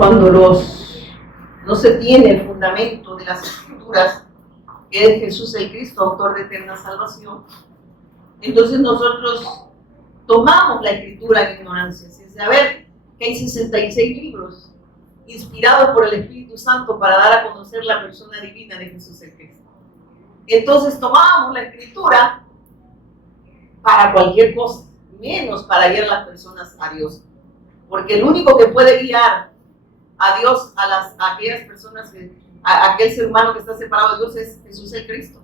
cuando no se tiene el fundamento de las Escrituras, que es Jesús el Cristo, autor de eterna salvación, entonces nosotros tomamos la Escritura en ignorancia, sin saber que hay 66 libros inspirados por el Espíritu Santo para dar a conocer la persona divina de Jesús el Cristo. Entonces tomábamos la Escritura para cualquier cosa, menos para guiar a las personas a Dios. Porque el único que puede guiar a Dios, a aquellas personas, a aquel ser humano que está separado de Dios, es Jesús el Cristo.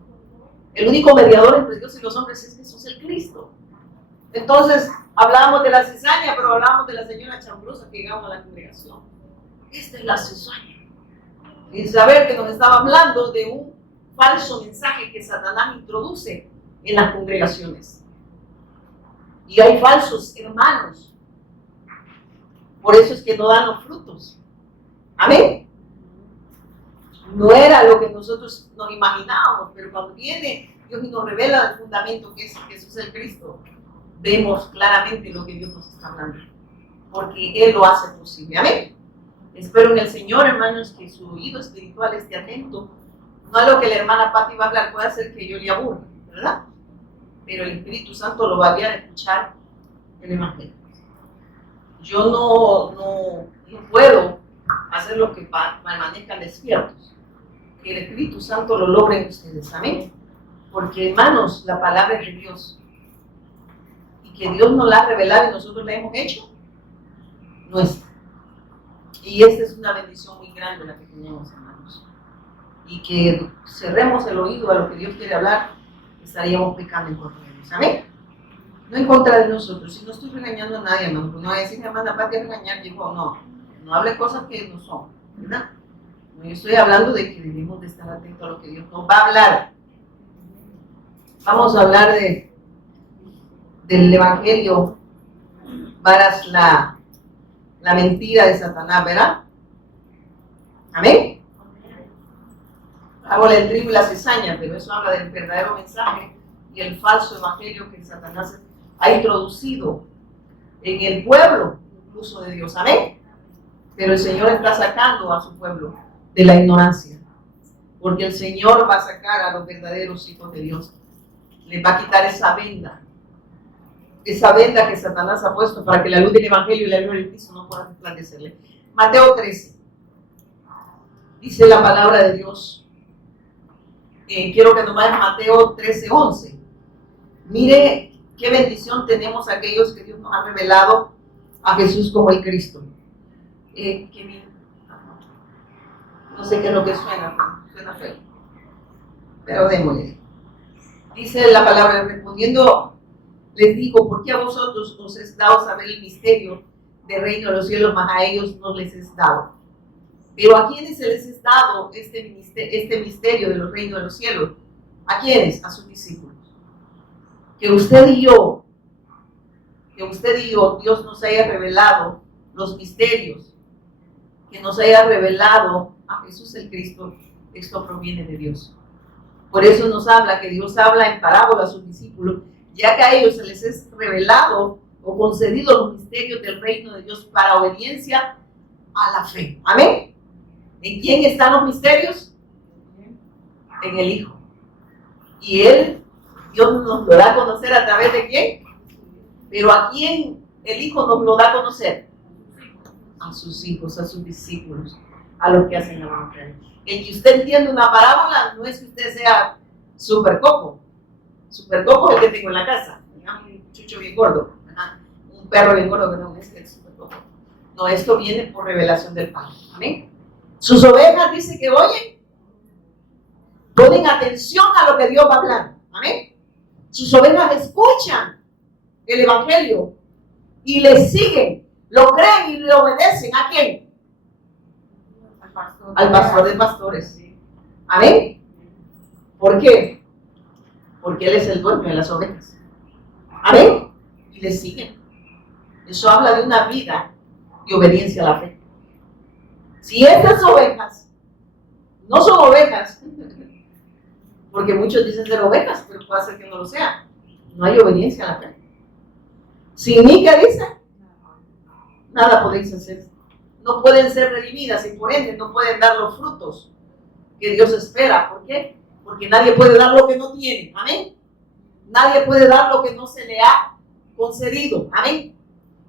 El único mediador entre Dios y los hombres es Jesús el Cristo. Entonces, hablábamos de la cizaña, pero hablábamos de la señora chambrosa que llegaba a la congregación. Esta es la cizaña. Y saber que nos estaba hablando de un falso mensaje que Satanás introduce en las congregaciones. Y hay falsos hermanos. Por eso es que no dan los frutos. Amén. No era lo que nosotros nos imaginábamos, pero cuando viene Dios y nos revela el fundamento que es Jesús el Cristo, vemos claramente lo que Dios nos está hablando, porque Él lo hace posible. Amén. Espero en el Señor, hermanos, que su oído espiritual esté atento. No a lo que la hermana Pati va a hablar, puede ser que yo le aburra, ¿verdad? Pero el Espíritu Santo lo va a guiar a escuchar el Evangelio. Yo no puedo hacer lo que permanezcan despiertos. Que el Espíritu Santo lo logre en ustedes. Amén. Porque, hermanos, la palabra es de Dios. Y que Dios nos la ha revelado y nosotros la hemos hecho nuestra. Y esta es una bendición muy grande la que tenemos, hermanos. Y que cerremos el oído a lo que Dios quiere hablar, estaríamos pecando en contra de Dios. Amén. No en contra de nosotros. Si no estoy regañando a nadie, hermano, no voy a decir, hermana Pati, a regañar, digo, no hable cosas que no son, ¿verdad? No, yo estoy hablando de que debemos de estar atentos a lo que Dios nos va a hablar. Vamos a hablar del Evangelio para la mentira de Satanás, ¿verdad? Amén. Hago el trigo y la cizaña, pero eso habla del verdadero mensaje y el falso evangelio que Satanás ha introducido en el pueblo, incluso de Dios. Amén. Pero el Señor está sacando a su pueblo de la ignorancia, porque el Señor va a sacar a los verdaderos hijos de Dios. Les va a quitar esa venda que Satanás ha puesto para que la luz del Evangelio y la luz del Cristo no puedan resplandecerle. Mateo 13. Dice la palabra de Dios. Quiero que nos vayamos a Mateo 13:11. Mire qué bendición tenemos aquellos que Dios nos ha revelado a Jesús como el Cristo. No sé qué es lo que suena feo, pero démosle. Dice la palabra, respondiendo, les digo, ¿por qué a vosotros os es dado saber el misterio del reino de los cielos, mas a ellos no les es dado? Pero ¿a quiénes se les es dado este misterio de los reinos de los cielos? ¿A quiénes? A sus discípulos. Que usted y yo, Dios nos haya revelado los misterios, que nos haya revelado a Jesús el Cristo, esto proviene de Dios. Por eso nos habla, que Dios habla en parábola a sus discípulos, ya que a ellos se les es revelado o concedido los misterios del reino de Dios para obediencia a la fe. Amén. ¿En quién están los misterios? En el Hijo. Y Dios nos lo da a conocer a través de quién. Pero ¿a quién el Hijo nos lo da a conocer? A sus hijos, a sus discípulos, a los que hacen la voluntad. El que usted entiende una parábola no es que usted sea super coco. Super coco es el que tengo en la casa. Un chucho bien gordo. Un perro bien gordo que no es el super coco. No, esto viene por revelación del Padre. Amén. Sus ovejas dice que oyen, ponen atención a lo que Dios va a hablar. Amén. Sus ovejas escuchan el Evangelio y le siguen, lo creen y le obedecen. ¿A quién? Al pastor de pastores. Amén. ¿Por qué? Porque Él es el dueño de las ovejas. Amén. Y le siguen. Eso habla de una vida de obediencia a la fe. Si estas ovejas no son ovejas, porque muchos dicen ser ovejas, pero puede ser que no lo sean, no hay obediencia a la fe. Sin mí, ¿qué dice? Nada podéis hacer. no pueden ser redimidas y por ende no pueden dar los frutos que Dios espera. ¿Por qué? Porque nadie puede dar lo que no tiene. Amén. Nadie puede dar lo que no se le ha concedido. Amén.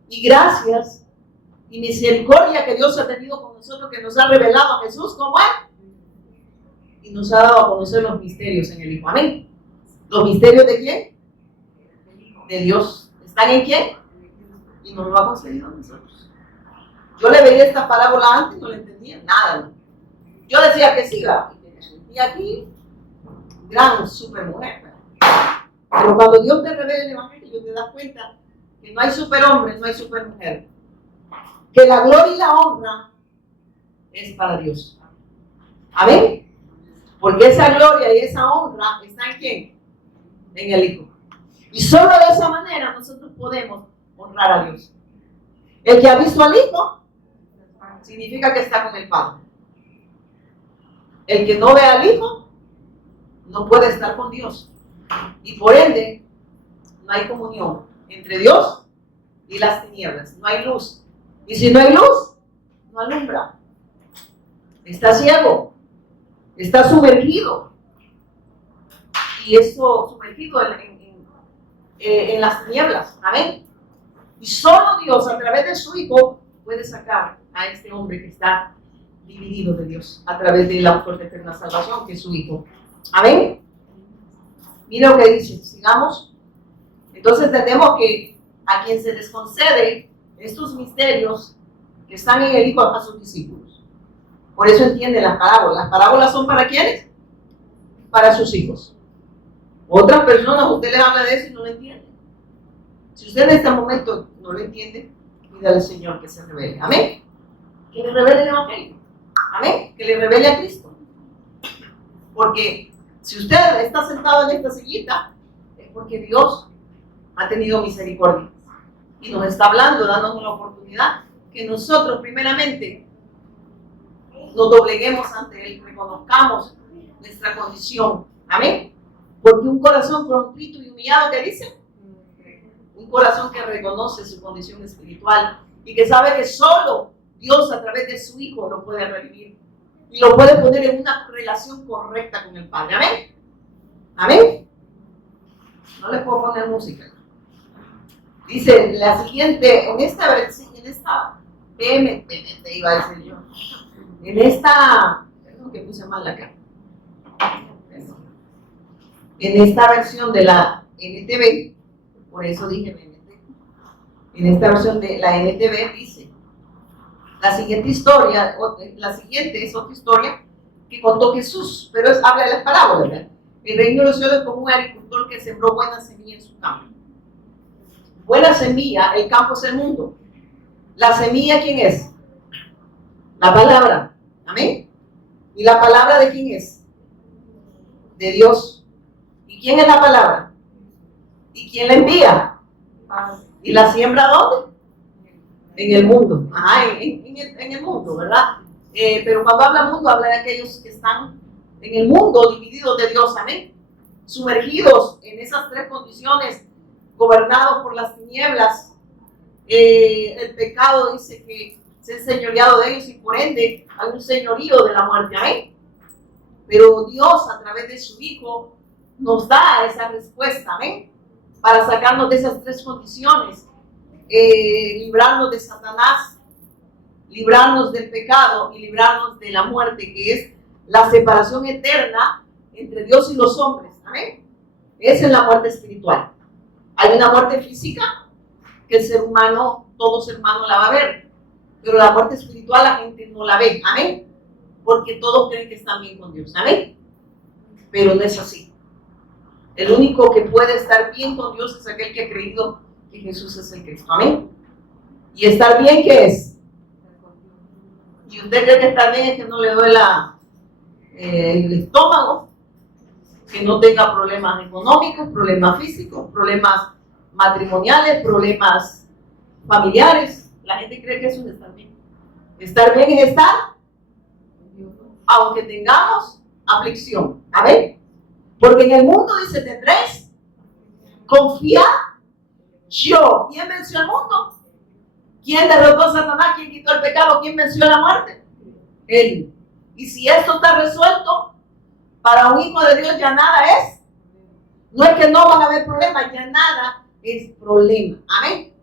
Y gracias y misericordia que Dios ha tenido con nosotros, que nos ha revelado a Jesús como Él y nos ha dado a conocer los misterios en el Hijo. Amén. ¿Los misterios de quién? De Dios. ¿Están en quién? Y nos lo ha concedido a nosotros. Yo le veía esta parábola antes y no le entendía nada. Yo decía que sí, y aquí, gran supermujer. Pero cuando Dios te revela el Evangelio, te das cuenta que no hay superhombre, no hay supermujer. Que la gloria y la honra es para Dios. Amén. Porque esa gloria y esa honra está en quién? En el Hijo. Y solo de esa manera nosotros podemos honrar a Dios. El que ha visto al Hijo significa que está con el Padre. El que no ve al Hijo no puede estar con Dios. Y por ende, no hay comunión entre Dios y las tinieblas. No hay luz. Y si no hay luz, no alumbra. Está ciego. Está sumergido. Y eso sumergido en las tinieblas. Amén. Y solo Dios, a través de su Hijo, puede sacar a este hombre que está dividido de Dios, a través del autor de eterna salvación, que es su Hijo. Amén. Mira lo que dice, sigamos. Entonces tenemos que a quien se les concede estos misterios que están en el Hijo a sus discípulos. Por eso entiende las parábolas. ¿Las parábolas son para quiénes? Para sus hijos. Otras personas, usted les habla de eso y no lo entienden. Si usted en este momento no lo entiende, pídale al Señor que se revele. Amén. Que le revele el Evangelio. Amén. Que le revele a Cristo. Porque si usted está sentado en esta sillita, es porque Dios ha tenido misericordia. Y nos está hablando, dándonos la oportunidad que nosotros primeramente nos dobleguemos ante Él, reconozcamos nuestra condición. Amén. Porque un corazón contrito y humillado, ¿qué dice? Un corazón que reconoce su condición espiritual y que sabe que solo Dios a través de su Hijo lo puede redimir y lo puede poner en una relación correcta con el Padre. Amén. Amén. No le puedo poner música. Dice la siguiente, en esta iba a decir yo, en esta, perdón que puse mal acá, en esta versión de la NTV, por eso dije BNT, en esta versión de la NTV dice, la siguiente es otra historia que contó Jesús, pero habla de las parábolas, ¿verdad? El reino de los cielos es como un agricultor que sembró buena semilla en su campo. Buena semilla, el campo es el mundo. La semilla, ¿quién es? La palabra. Amén. ¿Y la palabra de quién es? De Dios. ¿Y quién es la palabra? ¿Y quién la envía? ¿Y la siembra dónde? En el mundo. Ajá, en el mundo, ¿verdad? Pero cuando habla mundo, habla de aquellos que están en el mundo, divididos de Dios. Amén. Sumergidos en esas tres condiciones, gobernados por las tinieblas. El pecado dice que se ha enseñoreado de ellos y por ende hay un señorío de la muerte. Amén. Pero Dios, a través de su Hijo, nos da esa respuesta. Amén. Para sacarnos de esas tres condiciones, librarnos de Satanás, librarnos del pecado y librarnos de la muerte, que es la separación eterna entre Dios y los hombres. Amén. Esa es la muerte espiritual. Hay una muerte física que el ser humano, todo ser humano la va a ver, pero la muerte espiritual la gente no la ve. Amén. Porque todos creen que están bien con Dios. Amén. Pero no es así. El único que puede estar bien con Dios es aquel que ha creído que Jesús es el Cristo. Amén. Y estar bien, ¿qué es? Y usted cree que estar bien es que no le duela el estómago, que no tenga problemas económicos, problemas físicos, problemas matrimoniales, problemas familiares. La gente cree que eso es estar bien. Estar bien es estar, aunque tengamos aflicción. Amén. Porque en el mundo dice, tendréis, confía yo. ¿Quién venció al mundo? ¿Quién derrotó a Satanás? ¿Quién quitó el pecado? ¿Quién venció la muerte? Él. Y si esto está resuelto, para un hijo de Dios ya nada es. No es que no van a haber problemas, ya nada es problema. Amén.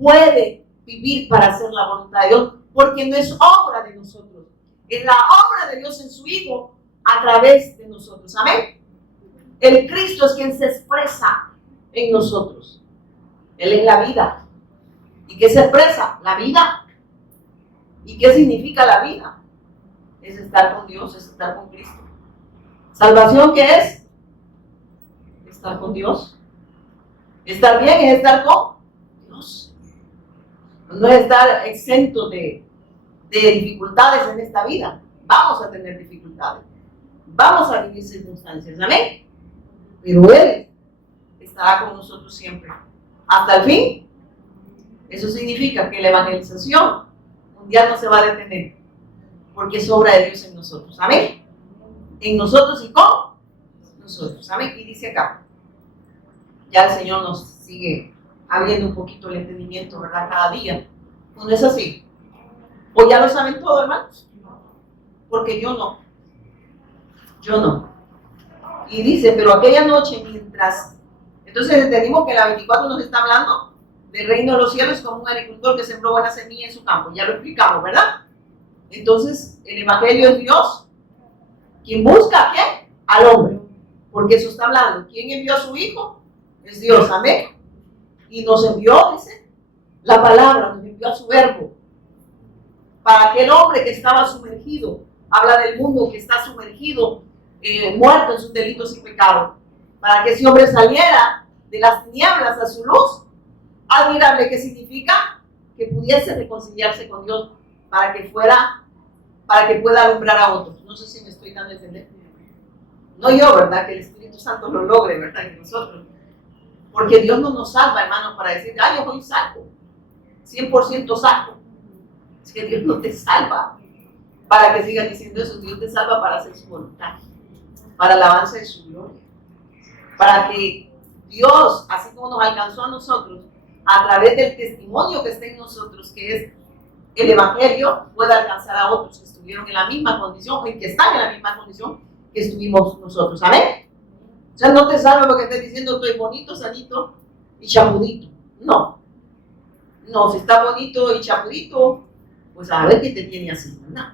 Puede vivir para hacer la voluntad de Dios, porque no es obra de nosotros. Es la obra de Dios en su Hijo a través de nosotros. Amén. El Cristo es quien se expresa en nosotros. Él es la vida. ¿Y qué se expresa? La vida. ¿Y qué significa la vida? Es estar con Dios, es estar con Cristo. ¿Salvación qué es? Estar con Dios. Estar bien es estar con Dios. No es estar exento de dificultades en esta vida. Vamos a tener dificultades. Vamos a vivir circunstancias. Amén. Pero Él estará con nosotros siempre. Hasta el fin. Eso significa que la evangelización mundial no se va a detener. Porque es obra de Dios en nosotros. Amén. En nosotros y con nosotros. Amén. Y dice acá. Ya el Señor nos sigue abriendo un poquito el entendimiento, ¿verdad? Cada día. ¿No es así? ¿O ya lo saben todo, hermanos? Porque yo no. Yo no. Y dice, pero aquella noche mientras... Entonces entendimos que la 24 nos está hablando del reino de los cielos como un agricultor que sembró buena semilla en su campo. Ya lo explicamos, ¿verdad? Entonces, el evangelio es Dios. ¿Quién busca a qué? Al hombre. Porque eso está hablando. ¿Quién envió a su hijo? Es Dios. Amén. Y nos envió, dice, la palabra, nos envió a su verbo. Para aquel hombre que estaba sumergido. Habla del mundo que está sumergido, muerto en sus delitos y pecados. Para que ese hombre saliera de las tinieblas a su luz. Admirable, ¿qué significa? Que pudiese reconciliarse con Dios para que pueda alumbrar a otros. No sé si me estoy dando a entender. No yo, ¿verdad? Que el Espíritu Santo lo logre, ¿verdad? En nosotros. Porque Dios no nos salva, hermano, para decir, yo soy salvo. 100% salvo. Es que Dios no te salva para que sigan diciendo eso. Dios te salva para hacer su voluntad. Para el avance de su gloria. Para que Dios, así como nos alcanzó a nosotros, a través del testimonio que está en nosotros, que es el evangelio, pueda alcanzar a otros que estuvieron en la misma condición y que están en la misma condición que estuvimos nosotros. ¿Amén? O sea, no te salva porque estés diciendo estoy bonito, sanito y chapudito. No. No, si está bonito y chapudito, pues a ver qué te tiene así, ¿verdad?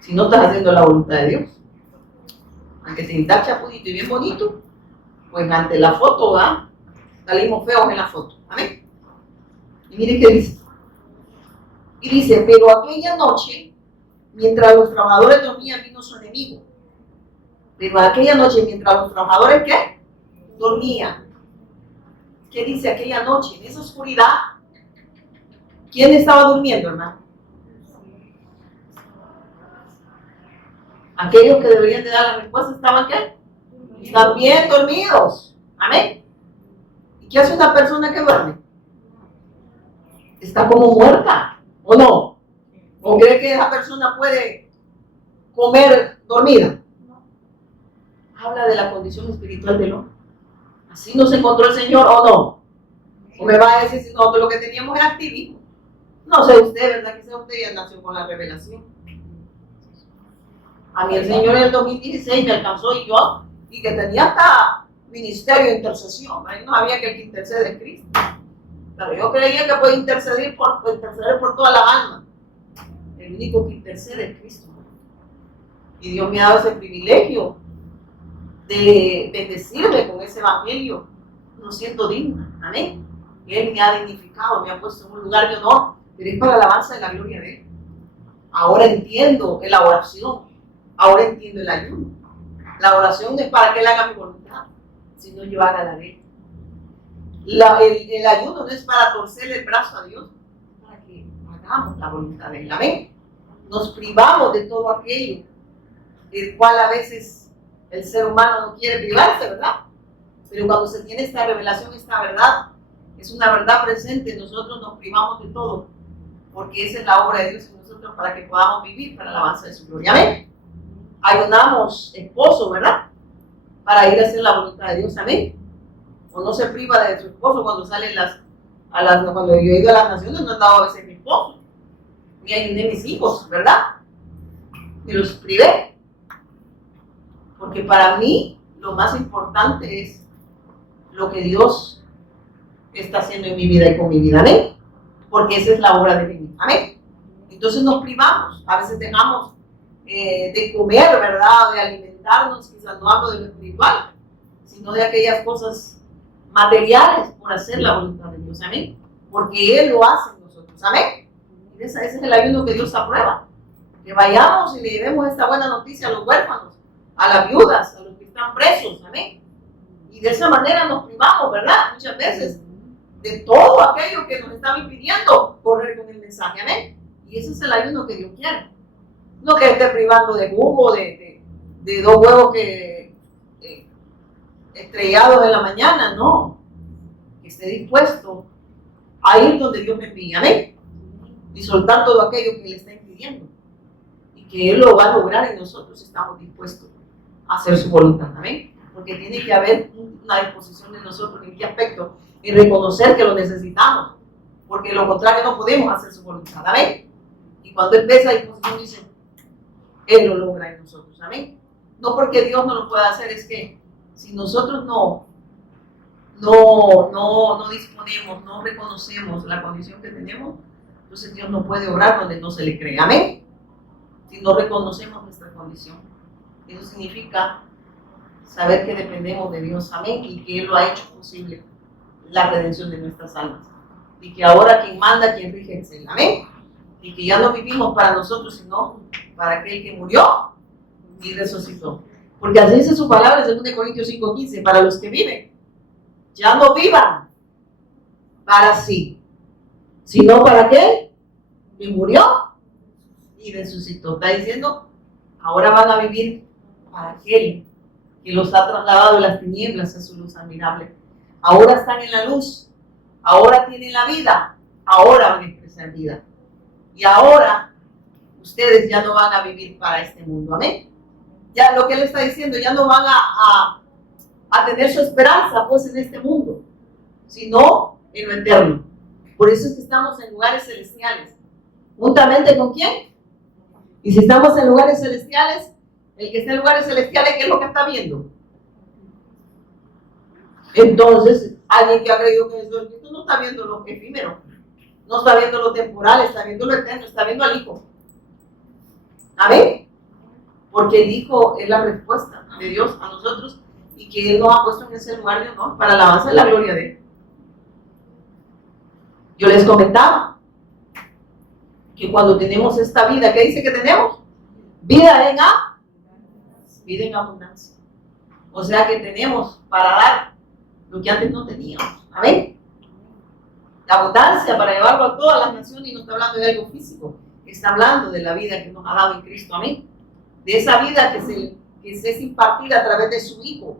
Si no estás haciendo la voluntad de Dios. Aunque te está chapudito y bien bonito, pues ante la foto, ¿verdad? Salimos feos en la foto. ¿Amén? Y mire qué dice. Y dice, pero aquella noche, mientras los trabajadores dormían, vino su enemigo. Pero aquella noche, mientras los trabajadores, ¿qué? Dormían. ¿Qué dice aquella noche? En esa oscuridad, ¿quién estaba durmiendo, hermano? Aquellos que deberían de dar la respuesta estaban, ¿qué? Están bien dormidos. Amén. ¿Y qué hace una persona que duerme? Está como muerta, ¿o no? ¿O cree que esa persona puede comer dormida? Habla de la condición espiritual del hombre. Así nos encontró el Señor, ¿o no? ¿O me va a decir si nosotros lo que teníamos era activismo? No sé usted, ¿verdad? Que sea usted ya nació con la revelación. A mí el Señor en el 2016 me alcanzó y que tenía hasta ministerio de intercesión. Ahí no había que el que intercede es Cristo. Pero yo creía que puede interceder por toda la alma. El único que intercede es Cristo. Y Dios me ha dado ese privilegio de bendecirme con ese evangelio. No siento digna. Amén. Él me ha dignificado, me ha puesto en un lugar de honor, pero es para la alabanza de la gloria de Él. Ahora entiendo la oración. Ahora entiendo el ayuno. La oración no es para que Él haga mi voluntad, sino yo haga la de Él. El ayuno no es para torcerle el brazo a Dios, para que hagamos la voluntad de Él. Amén. Nos privamos de todo aquello del cual a veces el ser humano no quiere privarse, ¿verdad? Pero cuando se tiene esta revelación, esta verdad, es una verdad presente, nosotros nos privamos de todo, porque esa es la obra de Dios en nosotros para que podamos vivir para la alabanza de su gloria. Amén. Ayunamos esposo, ¿verdad? Para ir a hacer la voluntad de Dios. Amén. O no se priva de su esposo cuando salen Cuando yo he ido a las naciones no he dado a veces mi esposo, ni ayudé a mis hijos, ¿verdad? Me los privé. Porque para mí lo más importante es lo que Dios está haciendo en mi vida y con mi vida, ¿amén? Porque esa es la obra de Dios, ¿amén? Entonces nos privamos, a veces dejamos de comer, ¿verdad? De alimentarnos, quizás no hablo de lo espiritual, sino de aquellas cosas materiales por hacer la voluntad de Dios, ¿amén? Porque Él lo hace en nosotros, ¿amén? Y ese es el ayuno que Dios aprueba, que vayamos y le llevemos esta buena noticia a los huérfanos, a las viudas, a los que están presos, ¿amén? Y de esa manera nos privamos, ¿verdad? Muchas veces de todo aquello que nos estaba impidiendo correr con el mensaje, ¿amén? Y ese es el ayuno que Dios quiere. No que esté privando de jugo, de 2 huevos estrellados en la mañana, no. Que esté dispuesto a ir donde Dios me envíe, ¿amén? Y soltar todo aquello que le está impidiendo. Y que Él lo va a lograr y nosotros estamos dispuestos a hacer su voluntad, ¿amén? Porque tiene que haber una disposición de nosotros en qué aspecto y reconocer que lo necesitamos, porque de lo contrario no podemos hacer su voluntad, ¿amén? Y cuando Él ve esa disposición dice, Él lo logra en nosotros, ¿amén? No porque Dios no lo pueda hacer, es que si nosotros no disponemos, no reconocemos la condición que tenemos, entonces Dios no puede obrar donde no se le cree, ¿amén? Si no reconocemos nuestra condición. Eso significa saber que dependemos de Dios, amén, y que Él lo ha hecho posible, la redención de nuestras almas. Y que ahora quien manda, quien rige es Él, amén. Y que ya no vivimos para nosotros, sino para aquel que murió y resucitó. Porque así dice su palabra en 2 Corintios 5:15, para los que viven, ya no vivan para sí, sino para aquel que murió y resucitó. Está diciendo, ahora van a vivir para aquel que los ha trasladado de las tinieblas a su luz admirable. Ahora están en la luz, ahora tienen la vida, ahora van a expresar vida. Y ahora ustedes ya no van a vivir para este mundo, amén. Ya lo que Él está diciendo, ya no van a tener su esperanza pues en este mundo, sino en lo eterno. Por eso es que estamos en lugares celestiales. ¿Juntamente con quién? Y si estamos en lugares celestiales, el que está en lugares celestiales, ¿qué es lo que está viendo? Entonces, alguien que ha creído que Jesucristo no está viendo lo efímero, no está viendo lo temporal, está viendo lo eterno, está viendo al Hijo. ¿Amén? Porque el Hijo es la respuesta de Dios a nosotros y que Él nos ha puesto en ese lugar de honor para la alabanza de la gloria de Él. Yo les comentaba que cuando tenemos esta vida, ¿qué dice que tenemos? Vida en abundancia. O sea que tenemos para dar lo que antes no teníamos. Amén. La abundancia para llevarlo a todas las naciones, y no está hablando de algo físico, está hablando de la vida que nos ha dado en Cristo. Amén. De esa vida que se es impartida a través de su Hijo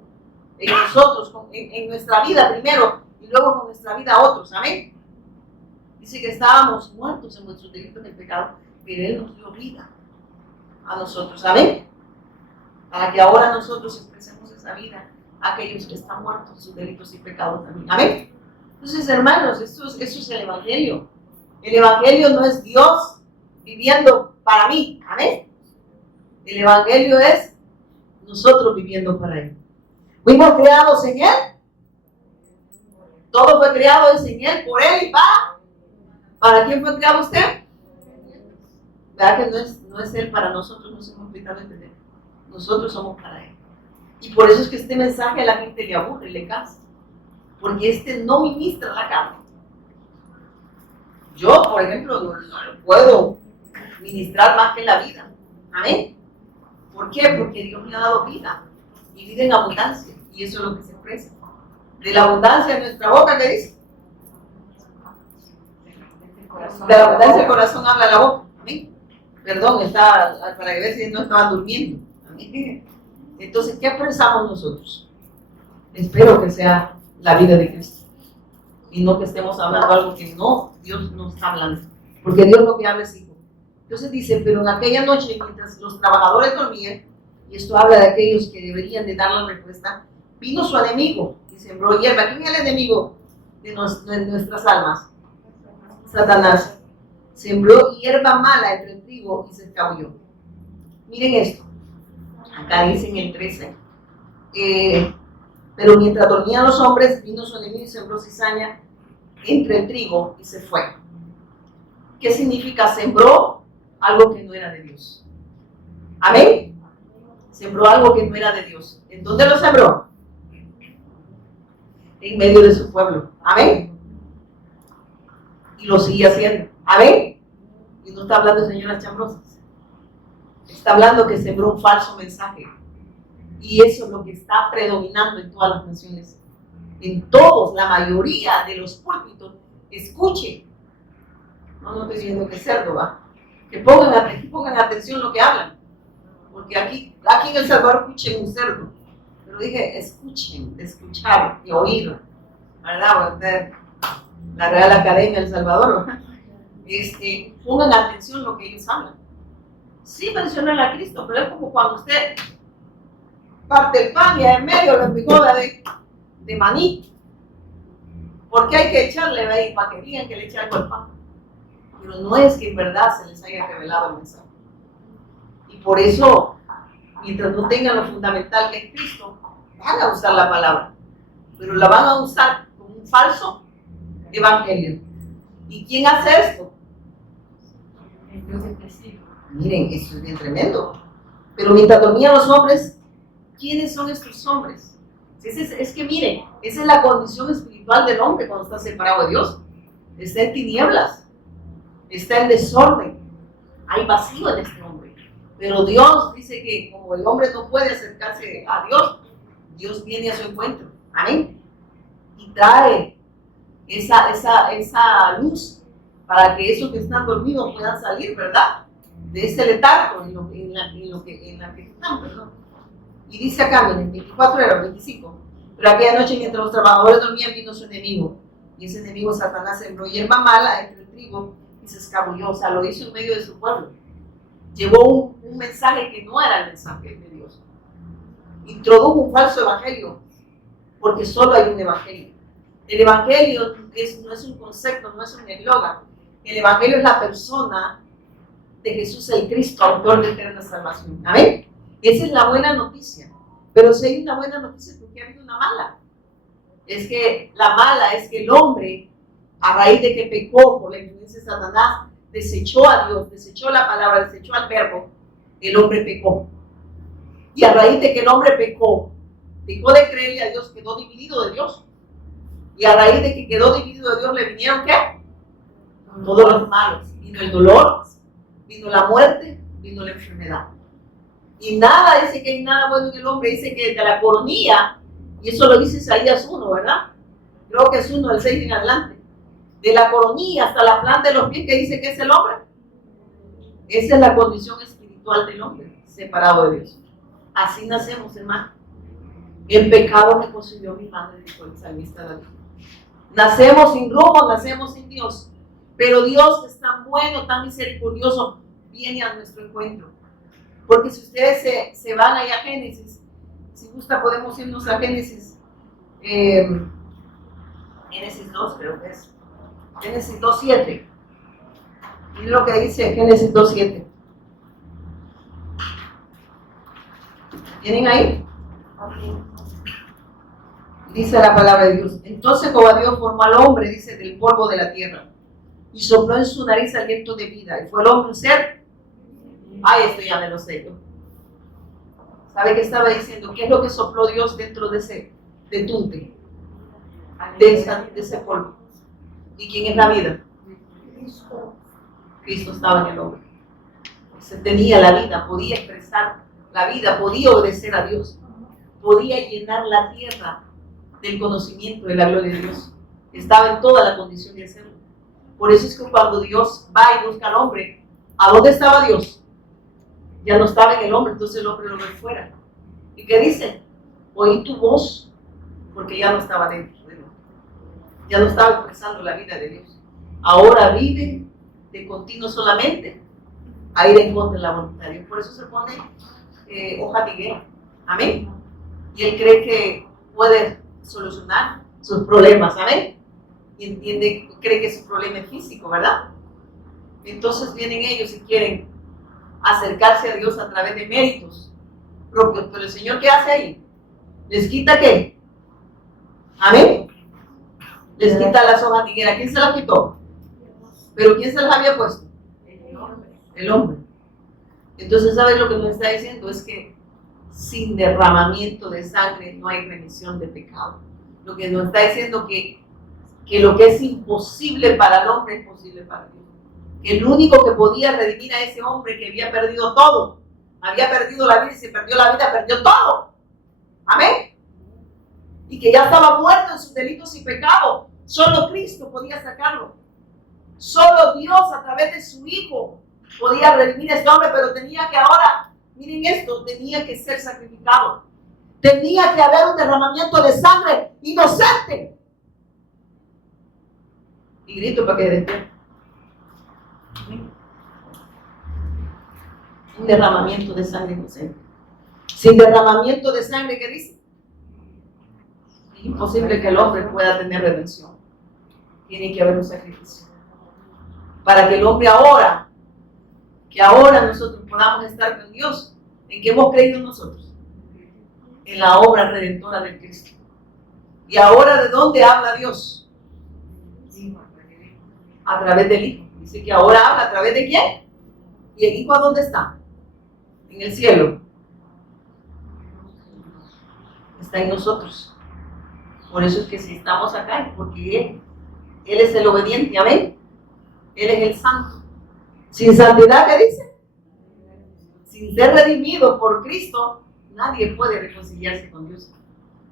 en nosotros, en nuestra vida primero y luego con nuestra vida a otros. Amén. Dice que estábamos muertos en nuestros delitos y pecado, pero Él nos dio vida a nosotros. Amén. Para que ahora nosotros expresemos esa vida a aquellos que están muertos en sus delitos y pecados también. Amén. Entonces, hermanos, eso es el Evangelio. El Evangelio no es Dios viviendo para mí. Amén. El Evangelio es nosotros viviendo para Él. Fuimos creados en Él. Todo fue creado en Él, por Él y para. ¿Para quién fue creado usted? ¿Verdad que no es Él para nosotros? No se hemos explicado entender. Nosotros somos para Él. Y por eso es que este mensaje a la gente le aburre, le cansa. Porque no ministra la carne. Yo, por ejemplo, no puedo ministrar más que la vida. Amén. ¿Por qué? Porque Dios me ha dado vida. Y vida en abundancia. Y eso es lo que se expresa. De la abundancia de nuestra boca, ¿qué dice? De la abundancia del corazón habla la boca. Amén. Perdón, para que vean si no estaban durmiendo. Amén. Entonces, ¿qué expresamos nosotros? Espero que sea la vida de Cristo. Y no que estemos hablando algo que no, Dios no está hablando. Porque Dios lo que habla es Hijo. Entonces dice, pero en aquella noche, mientras los trabajadores dormían, y esto habla de aquellos que deberían de dar la respuesta, vino su enemigo y sembró hierba. ¿Quién es el enemigo de nuestras almas? Satanás. Sembró hierba mala entre el trigo y se escabulló. Miren esto. Acá dice en el 13. Pero mientras dormían los hombres, vino su enemigo y sembró cizaña entre el trigo y se fue. ¿Qué significa? Sembró algo que no era de Dios. Amén. Sembró algo que no era de Dios. ¿En dónde lo sembró? En medio de su pueblo. Amén. Y lo sigue haciendo. Amén. Y no está hablando de señoras chambrosas. Está hablando que sembró un falso mensaje. Y eso es lo que está predominando en todas las naciones. En todos, la mayoría de los púlpitos, escuchen. No estoy diciendo que es cerdo, va. Que pongan atención lo que hablan. Porque aquí en El Salvador escuchen un cerdo. Pero dije, escuchen, de escuchar y oír. ¿Verdad? La Real Academia de El Salvador. Pongan atención lo que ellos hablan. Sí mencionan a Cristo, pero es como cuando usted parte el pan y en medio lo frijoles de maní. Porque hay que echarle ahí para que digan que le eche algo al pan. Pero no es que en verdad se les haya revelado el mensaje. Y por eso, mientras no tengan lo fundamental que es Cristo, van a usar la palabra. Pero la van a usar como un falso evangelio. ¿Y quién hace esto? Miren, eso es bien tremendo. Pero mientras dormían los hombres, ¿quiénes son estos hombres? Es que miren, esa es la condición espiritual del hombre cuando está separado de Dios. Está en tinieblas, está en desorden, hay vacío en este hombre. Pero Dios dice que como el hombre no puede acercarse a Dios, Dios viene a su encuentro. Amén. Y trae esa luz para que esos que están dormidos puedan salir, ¿verdad? De ese letargo en la que están, perdón. Y dice acá, miren, 24 era 25. Pero aquella noche mientras los trabajadores dormían vino su enemigo. Y ese enemigo Satanás sembró hierba mala entre el trigo y se escabulló. O sea, lo hizo en medio de su pueblo. Llevó un mensaje que no era el mensaje de Dios. Introdujo un falso evangelio. Porque solo hay un evangelio. El evangelio no es un concepto, no es un eslogan. El evangelio es la persona de Jesús el Cristo, autor de eterna salvación. ¿Amén? Esa es la buena noticia. Pero si hay una buena noticia, ¿por qué ha habido una mala? Es que la mala es que el hombre, a raíz de que pecó por la influencia de Satanás, desechó a Dios, desechó la palabra, desechó al verbo, el hombre pecó. Y a raíz de que el hombre pecó, dejó de creerle a Dios, quedó dividido de Dios. Y a raíz de que quedó dividido de Dios, le vinieron ¿qué? Todos los malos. Vino el dolor, vino la muerte, vino la enfermedad. Y nada, dice que hay nada bueno en el hombre, dice que de la coronilla, y eso lo dice Isaías 1, ¿verdad? Creo que es 1, el 6 en adelante. De la coronilla hasta la planta de los pies, que dice que es el hombre. Esa es la condición espiritual del hombre, separado de Dios. Así nacemos, hermano. En pecado me concibió mi madre, dijo el salmista David. Nacemos sin rumbo, nacemos sin Dios. Pero Dios, que es tan bueno, tan misericordioso, viene a nuestro encuentro. Porque si ustedes se van ahí a Génesis, si gusta podemos irnos a Génesis, Génesis 2 creo que es, Génesis 2:7. Miren lo que dice Génesis 2:7. ¿Tienen ahí? Dice la palabra de Dios. Entonces Jehová Dios formó al hombre, dice, del polvo de la tierra, y sopló en su nariz aliento de vida, y fue el hombre un ser. Ay, esto ya me lo sé yo. ¿Sabe qué estaba diciendo? ¿Qué es lo que sopló Dios dentro de ese tunte? De ese polvo. ¿Y quién es la vida? Cristo estaba en el hombre. Se tenía la vida, podía expresar la vida, podía obedecer a Dios, podía llenar la tierra del conocimiento de la gloria de Dios. Estaba en toda la condición de hacerlo. Por eso es que cuando Dios va y busca al hombre, ¿a dónde estaba Dios? Ya no estaba en el hombre, entonces el hombre lo ve fuera. ¿Y qué dice? Oí tu voz, porque ya no estaba dentro de él. Ya no estaba expresando la vida de Dios. Ahora vive de continuo solamente a ir en contra de la voluntad de Dios. Por eso se pone hoja de higuera. Amén. Y él cree que puede solucionar sus problemas. Amén. y entiende, cree que su problema es físico, ¿verdad? Entonces vienen ellos y quieren acercarse a Dios a través de méritos propios. Pero el Señor, ¿qué hace ahí? ¿Les quita qué? ¿Amén? Les quita las hojas de higuera. ¿Quién se las quitó? ¿Pero quién se las había puesto? El hombre. Entonces, ¿sabes lo que nos está diciendo? Es que sin derramamiento de sangre no hay remisión de pecado. Lo que nos está diciendo que lo que es imposible para el hombre es posible para Dios. Que el único que podía redimir a ese hombre que había perdido todo, había perdido la vida y se perdió la vida, perdió todo. Amén. Y que ya estaba muerto en sus delitos y pecados. Solo Cristo podía sacarlo. Solo Dios a través de su Hijo podía redimir a este hombre, pero tenía que ahora, miren esto, tenía que ser sacrificado. Tenía que haber un derramamiento de sangre inocente. Y grito para que despierten. Un derramamiento de sangre inocente. Sin derramamiento de sangre, ¿qué dice? Es imposible que el hombre pueda tener redención. Tiene que haber un sacrificio. Para que el hombre ahora, que ahora nosotros podamos estar con Dios, ¿en qué hemos creído nosotros? En la obra redentora de Cristo. ¿Y ahora de dónde habla Dios? A través del Hijo. Dice que ahora habla a través de quién. ¿Y el Hijo a dónde está? En el cielo. Está en nosotros. Por eso es que si estamos acá es porque Él es el obediente, amén. Él es el santo. Sin santidad, ¿qué dice? Sin ser redimido por Cristo, nadie puede reconciliarse con Dios.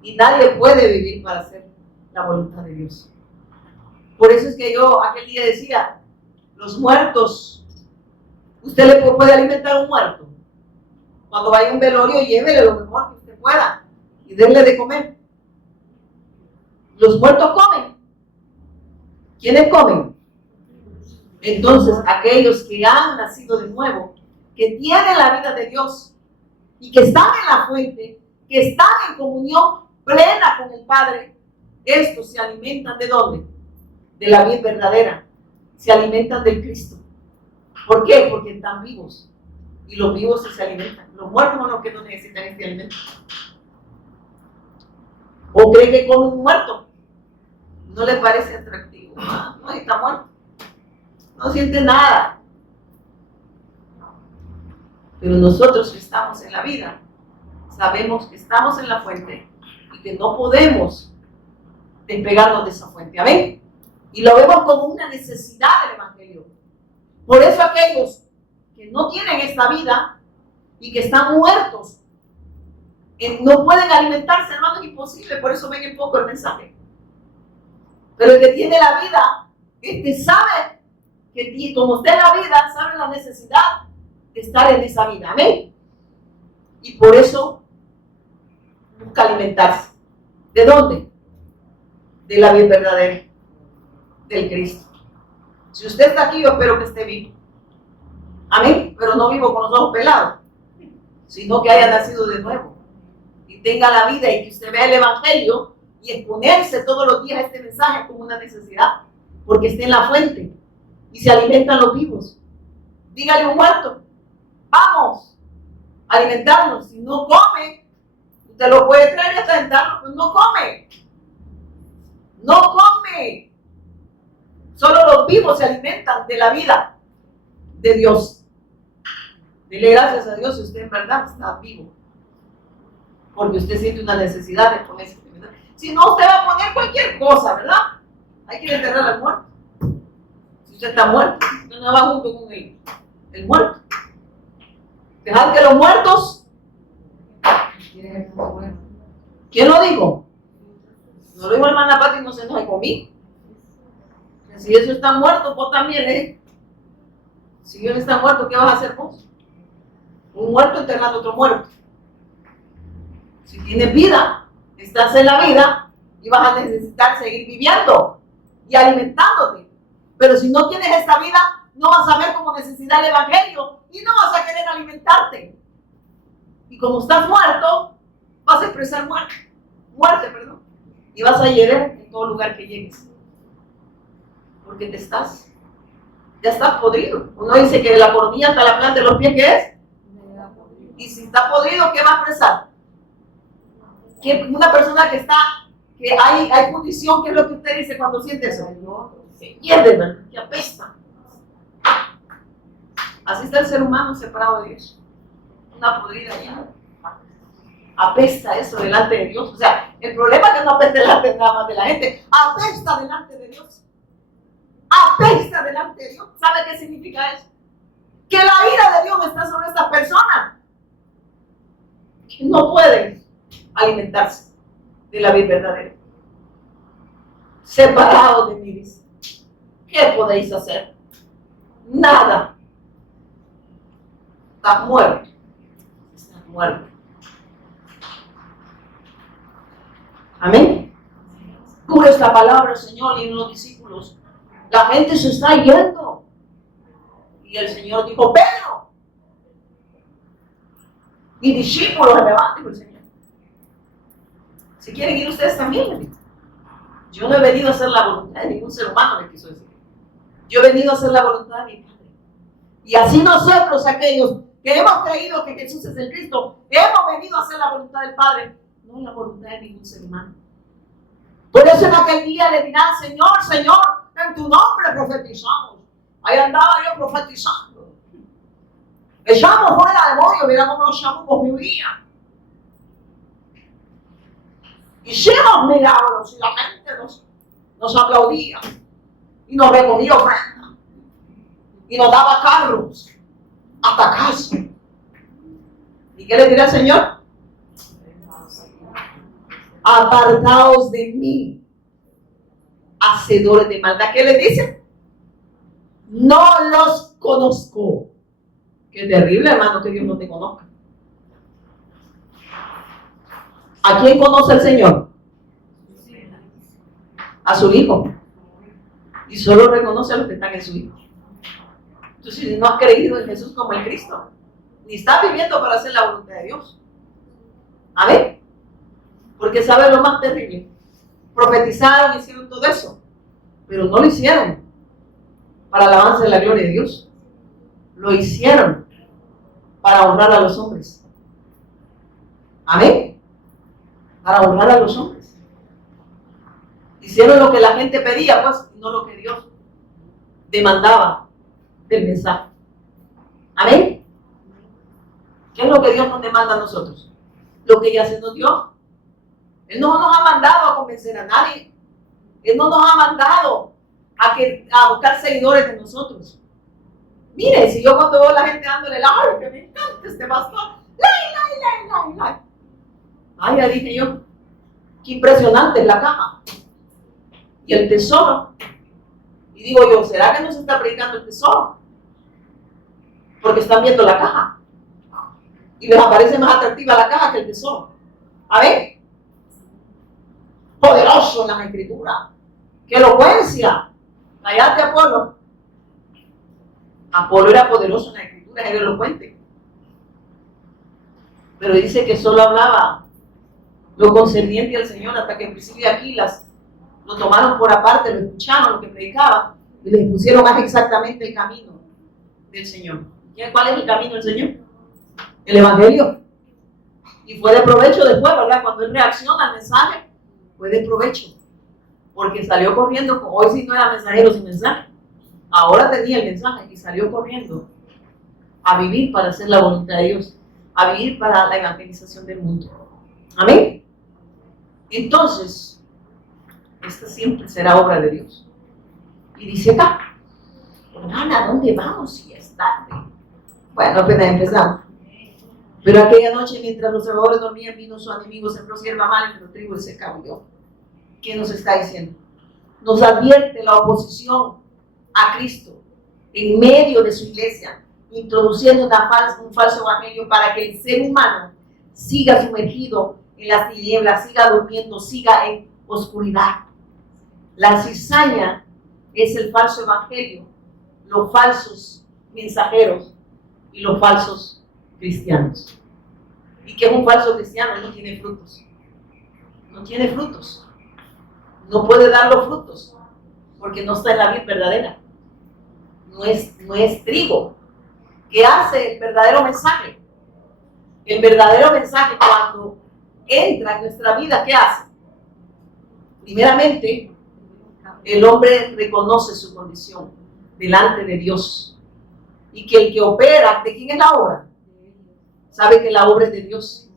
Y nadie puede vivir para hacer la voluntad de Dios. Por eso es que yo aquel día decía, los muertos, usted le puede alimentar a un muerto. Cuando vaya a un velorio, llévele lo mejor que usted pueda y denle de comer. Los muertos comen. ¿Quiénes comen? Entonces, aquellos que han nacido de nuevo, que tienen la vida de Dios y que están en la fuente, que están en comunión plena con el Padre, estos se alimentan ¿de dónde? De la vida verdadera. Se alimentan del Cristo. ¿Por qué? Porque están vivos. Y los vivos se alimentan. Los muertos son los que no necesitan este alimento. ¿O cree que con un muerto no le parece atractivo? No, está muerto. No siente nada. Pero nosotros que estamos en la vida, sabemos que estamos en la fuente y que no podemos despegarnos de esa fuente. ¿Amén? Y lo vemos como una necesidad del Evangelio. Por eso aquellos que no tienen esta vida y que están muertos, no pueden alimentarse, hermano, es imposible. Por eso ven un poco el mensaje. Pero el que tiene la vida, sabe que como está en la vida, sabe la necesidad de estar en esa vida. Amén. Y por eso busca alimentarse. ¿De dónde? De la vida verdadera, del Cristo. Si usted está aquí, yo espero que esté vivo. Amén. Pero no vivo con los ojos pelados, sino que haya nacido de nuevo y tenga la vida y que usted vea el Evangelio y exponerse todos los días a este mensaje como una necesidad, porque esté en la fuente y se alimentan los vivos. Dígale a un muerto, vamos a alimentarnos. Si no come, usted lo puede traer hasta sentarlo, pues no come. No come. Solo los vivos se alimentan de la vida de Dios. Dile gracias a Dios si usted en verdad está vivo, porque usted siente una necesidad de ponerse. Si no, usted va a poner cualquier cosa, ¿verdad? Hay que enterrar al muerto. Si usted está muerto, usted no va junto con el muerto. Dejad que los muertos. ¿Quién lo dijo? No lo dijo hermana Pati, no se enoje conmigo. Si eso está muerto, vos también, ¿eh? Si él está muerto, ¿qué vas a hacer vos? Un muerto enterrando a otro muerto. Si tienes vida, estás en la vida y vas a necesitar seguir viviendo y alimentándote. Pero si no tienes esta vida, no vas a ver como necesidad el Evangelio y no vas a querer alimentarte. Y como estás muerto, vas a expresar muerte, y vas a llegar en todo lugar que llegues. Porque ya estás podrido. Uno dice que de la cornilla hasta la planta de los pies, ¿qué es? Y si está podrido, ¿qué va a expresar? Que una persona que hay condición, ¿qué es lo que usted dice cuando siente eso? Se pierde, ¿verdad? Que apesta. Así está el ser humano separado de Dios. Una podrida llena. Apesta eso delante de Dios. O sea, el problema es que no apesta delante nada más de la gente, apesta delante de Dios. Apesta delante de Dios. ¿Sabe qué significa eso? Que la ira de Dios está sobre estas personas que no pueden alimentarse de la vida verdadera. Separados de mí, dice. ¿Qué podéis hacer? Nada. Estás muerto. Estás muerto. Amén. Pura esta palabra, Señor, y en los discípulos. La gente se está yendo. Y el Señor dijo, Pedro, mi discípulo se me va, dijo el Señor. Si quieren ir ustedes también, me dijo. Yo no he venido a hacer la voluntad de ningún ser humano, me quiso decir. Yo he venido a hacer la voluntad de mi Padre. Y así nosotros, aquellos que hemos creído que Jesús es el Cristo, hemos venido a hacer la voluntad del Padre, no la voluntad de ningún ser humano. Por eso en aquel día le dirán, Señor, Señor, en tu nombre profetizamos. Ahí andaba yo profetizando. Echamos fuera demonios, mira cómo los chamugos vivían. Hicimos milagros y la gente nos aplaudía y nos recogía ofrenda y nos daba carros hasta casa. ¿Y qué le dirá el Señor? Apartaos de mí, hacedores de maldad. ¿Qué le dice? No los conozco. Qué terrible, hermano, que Dios no te conozca. ¿A quién conoce el Señor? A su Hijo. Y solo reconoce a los que están en su Hijo. Entonces, si no has creído en Jesús como el Cristo, ni estás viviendo para hacer la voluntad de Dios. Amén. Porque sabe lo más terrible. Profetizaron, hicieron todo eso, pero no lo hicieron para el avance de la gloria de Dios. Lo hicieron para honrar a los hombres. Amén. Para honrar a los hombres. Hicieron lo que la gente pedía, pues, y no lo que Dios demandaba del mensaje. Amén. ¿Qué es lo que Dios nos demanda a nosotros? Lo que ya se nos dio. Él no nos ha mandado a convencer a nadie. Él no nos ha mandado a buscar seguidores de nosotros. Mire, si yo cuando veo a la gente dándole la que me encanta este pastor, ay, ya dije yo, qué impresionante es la caja y el tesoro. Y digo yo, ¿será que no se está predicando el tesoro? Porque están viendo la caja y les aparece más atractiva la caja que el tesoro. A ver, poderoso en las escrituras, qué elocuencia. Cállate, Apolo. Apolo era poderoso en las escrituras, era elocuente. Pero dice que solo hablaba lo concerniente al Señor, hasta que Priscila y Aquila lo tomaron por aparte, lo escucharon, lo que predicaba, y les pusieron más exactamente el camino del Señor. ¿Cuál es el camino del Señor? El Evangelio. Y fue de provecho después, ¿verdad? Cuando él reacciona al mensaje, fue de provecho. Porque salió corriendo, hoy sí no era mensajero sin mensaje. Ahora tenía el mensaje y salió corriendo a vivir para hacer la voluntad de Dios, a vivir para la evangelización del mundo. Amén. Entonces, esta siempre será obra de Dios. Y dice acá, hermana, ¿a dónde vamos si es tarde? Bueno, apenas empezamos. Pero aquella noche, mientras los trabajadores dormían, vino su enemigo, sembró hierba mala entre los trigos y se cambió. ¿Qué nos está diciendo? Nos advierte la oposición a Cristo en medio de su iglesia, introduciendo un falso evangelio para que el ser humano siga sumergido en las tinieblas, siga durmiendo, siga en oscuridad. La cizaña es el falso evangelio, los falsos mensajeros y los falsos cristianos. ¿Y qué es un falso cristiano? No tiene frutos. No tiene frutos. No puede dar los frutos. porque no está en la vid verdadera. No es trigo. ¿Qué hace el verdadero mensaje? El verdadero mensaje, cuando entra en nuestra vida, ¿qué hace? Primeramente, el hombre reconoce su condición delante de Dios. Y que el que opera, ¿de quién es la obra? Sabe que la obra es de Dios.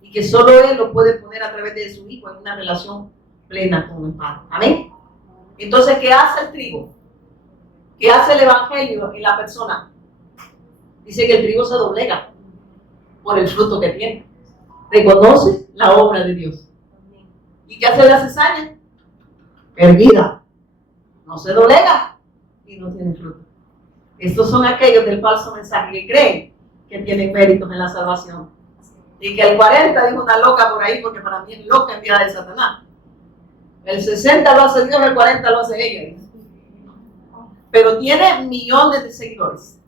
Y que solo Él lo puede poner a través de su Hijo en una relación plena con el Padre. Amén. Entonces, ¿qué hace el trigo? ¿Qué hace el Evangelio en la persona? Dice que el trigo se doblega por el fruto que tiene. Reconoce la obra de Dios. ¿Y qué hace la cizaña? Erguida. No se doblega y no tiene fruto. Estos son aquellos del falso mensaje que creen que tienen méritos en la salvación. Y que el 40 dijo una loca por ahí, porque para mí es loca enviada de Satanás. El 60 lo hace Dios, el 40 lo hace ella. Pero tiene millones de seguidores.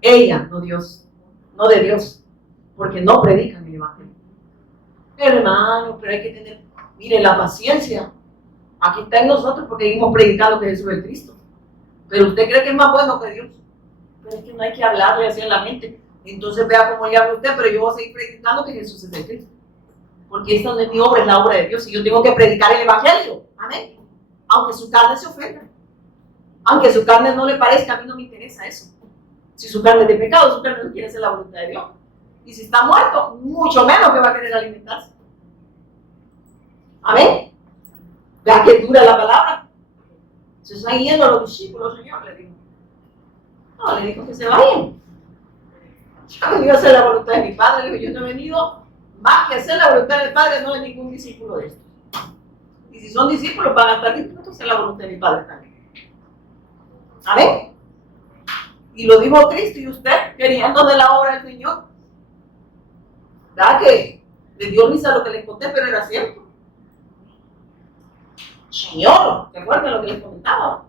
Ella, no Dios. No de Dios. Porque no predican el Evangelio. Hermano, pero hay que tener, mire, la paciencia. Aquí está en nosotros porque hemos predicado que Jesús es Cristo. Pero usted cree que es más bueno que Dios. Pero es que no hay que hablarle así a la gente. Entonces vea cómo le habla usted, pero yo voy a seguir predicando que Jesús es el Cristo. Porque esta no es mi obra, es la obra de Dios. Y yo tengo que predicar el Evangelio. Amén. Aunque su carne se ofenda. Aunque su carne no le parezca, a mí no me interesa eso. Si su carne es de pecado, su carne no quiere hacer la voluntad de Dios. Y si está muerto, mucho menos que va a querer alimentarse. Amén. Vea que dura la palabra. Se están yendo los discípulos, Señor, le dijo. No, le dijo que se vayan. Yo he venido a hacer la voluntad de mi Padre. Le dijo, yo no he venido más que a hacer la voluntad del Padre, no hay ningún discípulo de esto. Y si son discípulos, van a estar dispuestos a hacer la voluntad de mi Padre también. Amén. Y lo dijo Cristo, y usted, queriendo de la obra del Señor. ¿Verdad que le dio risa lo que les conté, pero era cierto? Señor, ¿te acuerdas lo que les comentaba?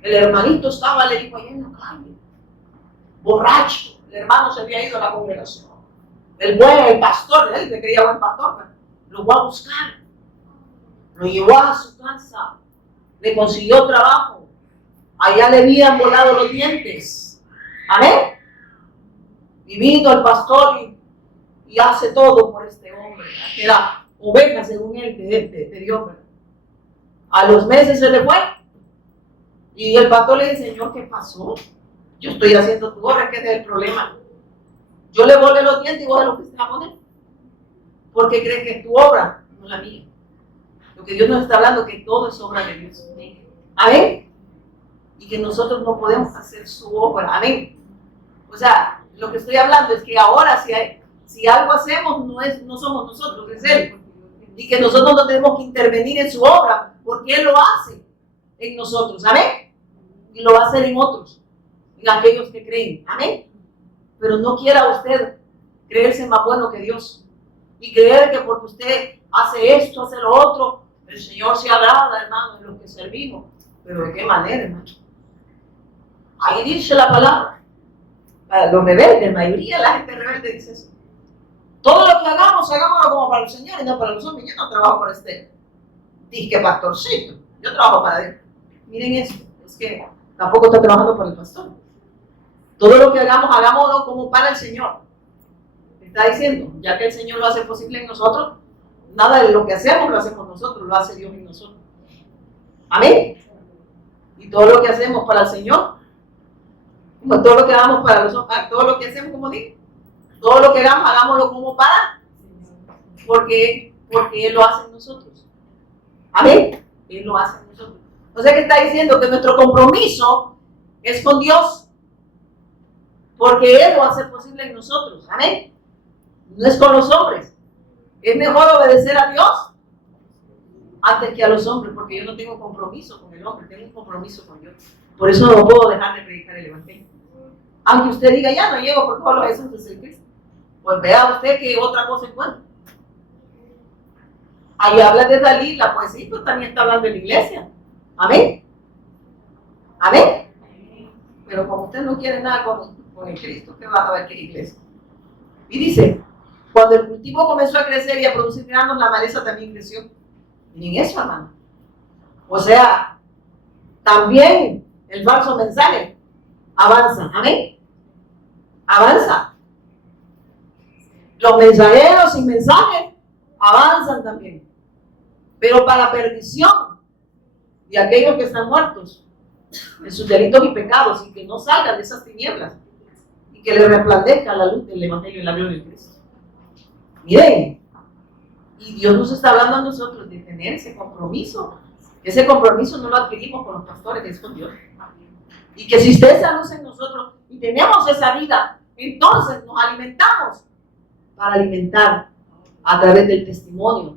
El hermanito estaba, le dijo, allá en la calle, borracho. El hermano se había ido a la congregación. El pastor, él que quería buen pastor, lo fue a buscar. Lo llevó a su casa. Le consiguió trabajo. Allá le habían volado los dientes. Amén. Y vino el pastor y hace todo por este hombre. Que era oveja, según él, de Dios. A los meses se le fue. Y el pastor le dice, Señor, ¿qué pasó? Yo estoy haciendo tu obra, ¿qué es el problema? Yo le volé los dientes y vos de lo que se va a poner. Porque crees que es tu obra, no la mía. Lo que Dios nos está hablando, que todo es obra de Dios. Amén. Y que nosotros no podemos hacer su obra. Amén. O sea, lo que estoy hablando es que ahora si algo hacemos, no somos nosotros, es Él. Y que nosotros no tenemos que intervenir en su obra, porque Él lo hace en nosotros. Amén. Y lo va a hacer en otros, en aquellos que creen. Amén. Pero no quiera usted creerse más bueno que Dios. Y creer que porque usted hace esto, hace lo otro, el Señor se agrada, hermano, en lo que servimos. Pero ¿de qué manera, hermano? Ahí dice la palabra. Para los rebeldes, la mayoría de la gente rebelde dice eso. Todo lo que hagamos, hagámoslo como para el Señor y no para los hombres. Yo no trabajo para este disque pastorcito. Yo trabajo para Dios. Miren esto, es que tampoco está trabajando para el pastor. Todo lo que hagamos, hagámoslo como para el Señor. Está diciendo, ya que el Señor lo hace posible en nosotros, nada de lo que hacemos lo hacemos nosotros, lo hace Dios en nosotros. Amén. Y todo lo que hacemos para el Señor, como todo lo que hagamos para los hombres, todo lo que hacemos, como digo, todo lo que hagamos, hagámoslo como para, porque Él lo hace en nosotros. Amén. Él lo hace en nosotros. O sea que está diciendo que nuestro compromiso es con Dios. Porque Él lo hace posible en nosotros. Amén. No es con los hombres. Es mejor obedecer a Dios antes que a los hombres, porque yo no tengo compromiso con el hombre, tengo un compromiso con Dios. Por eso no puedo dejar de predicar el Evangelio. Aunque usted diga, ya no llego por todos los Jesús de Cristo. Pues vea usted que otra cosa encuentra. Ahí habla de Dalila, pues sí, pero también está hablando de la iglesia. Amén. Amén. Pero como usted no quiere nada con el Cristo, ¿qué va a ver qué iglesia? Y dice, cuando el cultivo comenzó a crecer y a producir granos, la maleza también creció. Miren eso, hermano. O sea, también el falso mensaje avanza. Amén. Avanza. Los mensajeros sin mensaje avanzan también. Pero para perdición de aquellos que están muertos en sus delitos y pecados y que no salgan de esas tinieblas y que les resplandezca la luz del Evangelio y la gloria de Cristo. Miren, y Dios nos está hablando a nosotros de tener ese compromiso. Ese compromiso no lo adquirimos con los pastores, es con Dios. Y que si usted esa luz en nosotros y tenemos esa vida, entonces nos alimentamos para alimentar a través del testimonio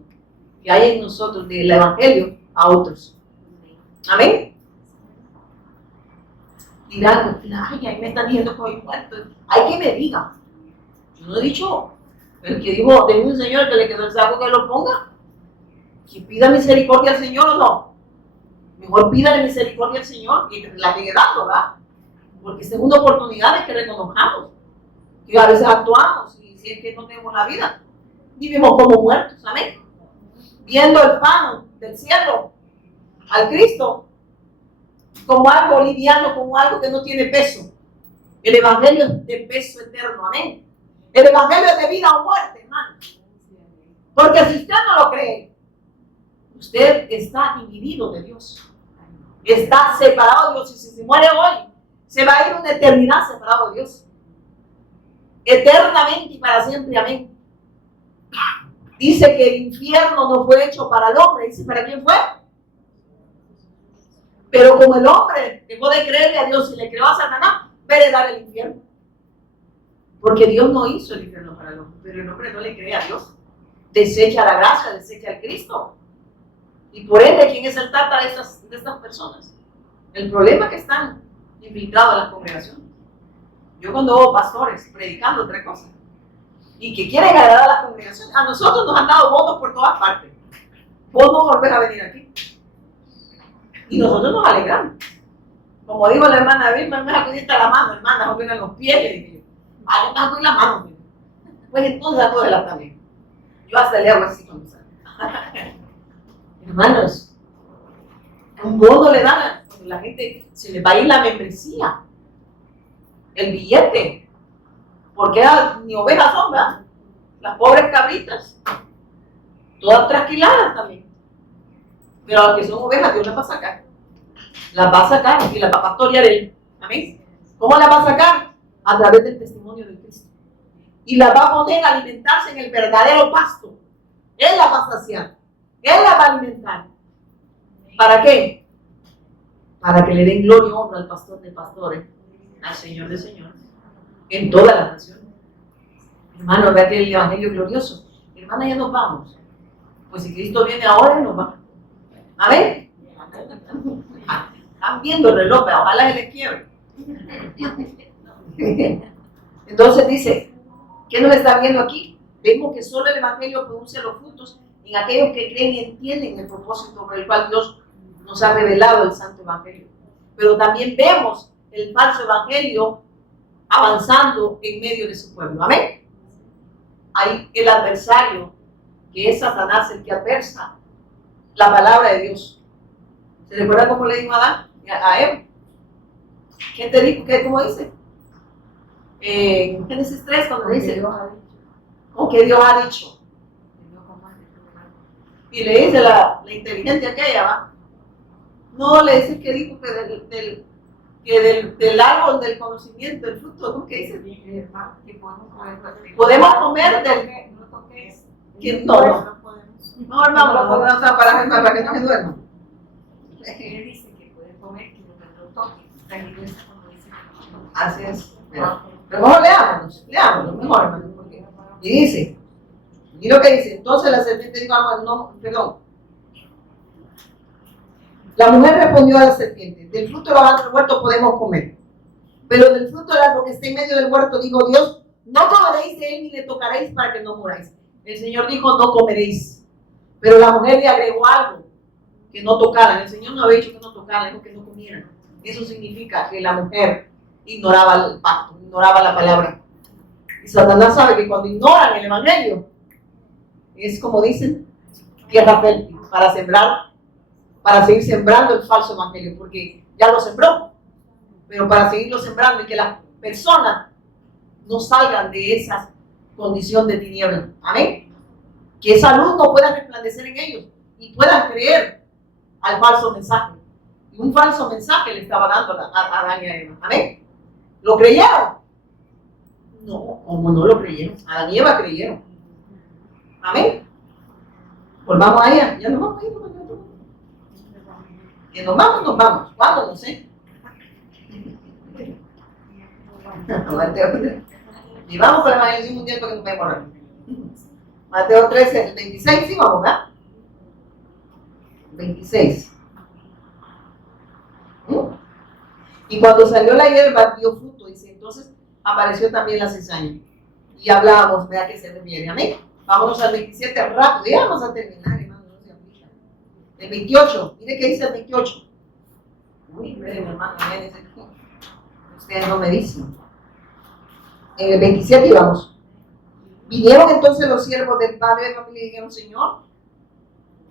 que hay en nosotros del Evangelio a otros. Amén. Dirán, ay, ahí me están diciendo que hoy muerto. Hay que me diga. Yo no he dicho, el que dijo de un señor que le quedó el saco que lo ponga, que pida misericordia al Señor o no. Mejor pídale misericordia al Señor que la sigue dando, ¿verdad? Porque esta es una oportunidad de que reconozcamos que a veces actuamos y si es que no tenemos la vida, vivimos como muertos, amén. Viendo el pan del cielo al Cristo como algo liviano, como algo que no tiene peso. El Evangelio es de peso eterno, amén. El Evangelio es de vida o muerte, hermano. Porque si usted no lo cree, usted está dividido de Dios. Está separado de Dios. Y si se muere hoy, se va a ir una eternidad separado de Dios. Eternamente y para siempre, amén. Dice que el infierno no fue hecho para el hombre. Dice, ¿para quién fue? Pero como el hombre dejó de creerle a Dios y le creó a Satanás, va a heredar el infierno. Porque Dios no hizo el infierno para el hombre, pero el hombre no le cree a Dios. Desecha la gracia, desecha al Cristo. Y por ende, ¿quién es el tata de estas personas? El problema es que están infiltrados en las congregaciones. Yo cuando veo pastores predicando otra cosa y que quieren agradar a las congregaciones, a nosotros nos han dado votos por todas partes. Vos no volvés a venir aquí. Y nosotros nos alegramos. Como digo la hermana Vilma, me acudiste la mano, hermana, no vengan los pies. Le dije, ay, no me la mano. Pues entonces acógela también. Yo hasta le hago así cuando sale. Hermanos, un bono le dan cuando la gente se le va a ir la membresía, el billete, porque ni ovejas son, ¿verdad? Las pobres cabritas, todas trasquiladas también. Pero a las que son ovejas, Dios las va a sacar. Las va a sacar y las va a pastorear Él. Amén. ¿Cómo las va a sacar? A través del testimonio de Cristo. Y las va a poner a alimentarse en el verdadero pasto. Él las va a saciar. Él las va a alimentar. ¿Para qué? Para que le den gloria y honra al pastor de pastores, al Señor de señores, en todas las naciones. Hermano, vea que el Evangelio es glorioso. Hermana, ya nos vamos. Pues si Cristo viene ahora, nos va. Amén. Están viendo el reloj, pero ojalá se les quiebre. Entonces dice, ¿qué nos está viendo aquí? Vemos que solo el Evangelio produce los frutos en aquellos que creen y entienden el propósito por el cual Dios nos ha revelado el Santo Evangelio. Pero también vemos el falso Evangelio avanzando en medio de su pueblo. Amén. Hay el adversario, que es Satanás, el que adversa la palabra de Dios. ¿Se recuerda cómo le dijo a Eva? ¿Qué te dijo? ¿Cómo dice? En Génesis 3, cuando dice, ¿o que Dios ha dicho? Y le dice la inteligente aquella, ¿va? No, le dice que dijo que del árbol del conocimiento, del fruto, ¿cómo que dice? Podemos comer del... Que no, no, hermano, para que no me duerma. Él dice que puede comer, que no toque. Así es. Pero mejor leámoslo, mejor, hermano. Y dice, y lo que dice, entonces la serpiente dijo, la mujer respondió a la serpiente, del fruto del árbol del huerto podemos comer, pero del fruto del árbol que está en medio del huerto, dijo Dios, no comeréis de él ni le tocaréis para que no muráis. El Señor dijo, no comeréis. Pero la mujer le agregó algo, que no tocaran. El Señor no había dicho que no tocaran, dijo que no comieran. Eso significa que la mujer ignoraba el pacto, ignoraba la palabra. Y Satanás sabe que cuando ignoran el Evangelio, es como dicen, tierra fértil para sembrar para seguir sembrando el falso evangelio, porque ya lo sembró, pero para seguirlo sembrando y que las personas no salgan de esa condición de tiniebla. Amén. Que esa luz no pueda resplandecer en ellos y puedan creer al falso mensaje. Y un falso mensaje le estaba dando a Adán y a Eva. Amén. ¿Lo creyeron? No, como no lo creyeron. Adán y Eva creyeron. Amén. Volvamos allá. Ya nos vamos a ir. Que nos vamos. ¿Cuándo? No sé. Y vamos para el Evangelio Mundial porque nos vemos ahora. Mateo 13, el 26, sí vamos, ¿verdad? 26. Y cuando salió la hierba dio fruto, dice, entonces apareció también la cizaña. Y hablábamos, vea que se refiere, amén. Vámonos al 27 rápido, ya vamos a terminar, hermano, no se aplica. El 28, mire qué dice el 28. Uy, espérenme, hermano, ustedes no me dicen. En el 27 íbamos. Vinieron entonces los siervos del padre de familia y dijeron, Señor,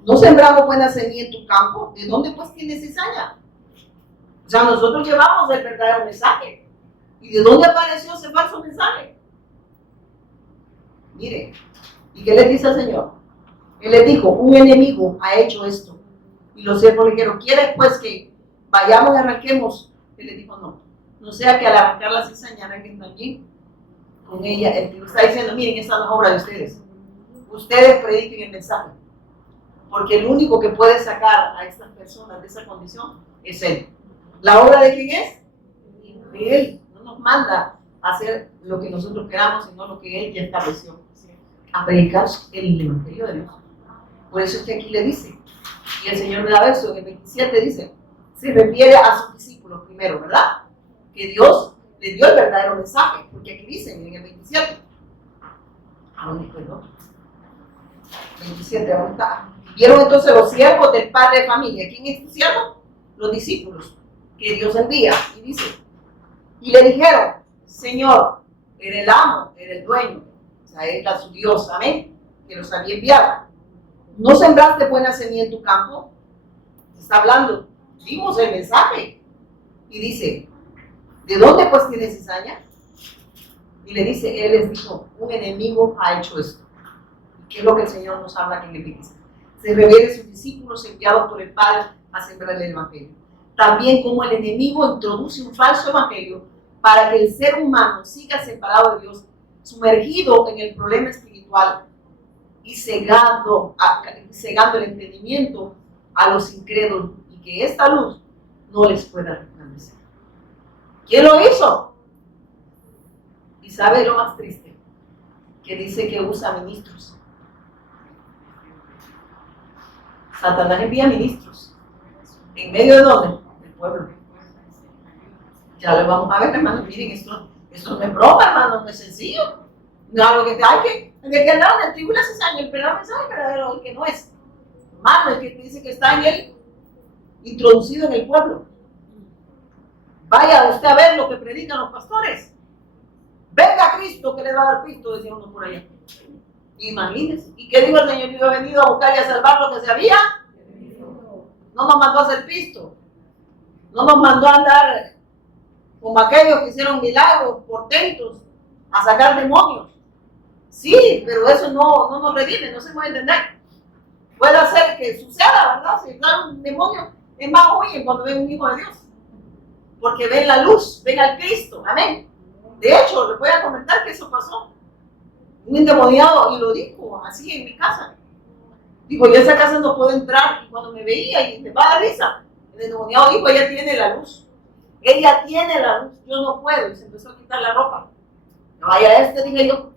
no sembramos buena semilla en tu campo, ¿de dónde pues tienes cizaña? O sea, nosotros llevamos el verdadero mensaje. ¿Y de dónde apareció ese falso mensaje? Mire, ¿y qué les dice el Señor? Él les dijo, un enemigo ha hecho esto. Y los siervos le dijeron, ¿quieres pues que vayamos y arranquemos? Él les dijo, no sea que al arrancar la cizaña arranquen también con ella. El está diciendo, miren, esta es la obra de ustedes. Ustedes prediquen el mensaje. Porque el único que puede sacar a estas personas de esa condición es Él. ¿La obra de quién es? De Él. No nos manda a hacer lo que nosotros queramos, sino lo que Él ya estableció. A predicar el Evangelio de Dios. Por eso es que aquí le dice, y el Señor me da eso, en el 27 dice, se refiere a sus discípulos primero, ¿verdad? Que Dios les dio el verdadero mensaje, porque aquí dicen en el 27. ¿A dónde fue el otro? 27, ¿dónde está? Vieron entonces los siervos del padre de familia. ¿Quién es tu siervo? Los discípulos que Dios envía. Y dice, y le dijeron, Señor, eres el amo, eres el dueño. O sea, Él era su Dios, amén, que los había enviado. ¿No sembraste buena semilla en tu campo? Está hablando, dimos el mensaje. Y dice, ¿de dónde pues tienes cizaña? Y le dice, Él les dijo, un enemigo ha hecho esto. ¿Y qué es lo que el Señor nos habla aquí en el 27? Se revela a sus discípulos enviados por el Padre a sembrar el Evangelio. También como el enemigo introduce un falso Evangelio para que el ser humano siga separado de Dios, sumergido en el problema espiritual y cegando el entendimiento a los incrédulos y que esta luz no les pueda resplandecer. ¿Quién lo hizo? Y sabe lo más triste, que dice que usa ministros. Satanás envía ministros. ¿En medio de dónde? Del pueblo. Ya lo vamos a ver, hermanos. Miren, esto no es broma, hermano, no es sencillo. No es algo que hay que andar en el tribunal hace años, el verdadero mensaje verdadero, el que no es. Hermano, el que dice que está en él, introducido en el pueblo. Vaya usted a ver lo que predican los pastores. Venga Cristo, que le va a dar Cristo, decía uno por allá. Imagínense. ¿Y qué dijo el Señor? Yo he venido a buscar y a salvar lo que se había. No nos mandó a hacer Cristo. No nos mandó a andar como aquellos que hicieron milagros, portentos, a sacar demonios. Sí, pero eso no nos redime, no se puede entender. Puede hacer que suceda, ¿verdad? Si está un demonio, es más huyen cuando ven un hijo de Dios. Porque ven la luz, ven al Cristo. Amén. De hecho, les voy a comentar que eso pasó. Un endemoniado, y lo dijo así en mi casa. Dijo, yo a esa casa no puedo entrar. Y cuando me veía, y me va a dar risa, el endemoniado dijo, ella tiene la luz. Ella tiene la luz, yo no puedo. Y se empezó a quitar la ropa. Vaya dije yo,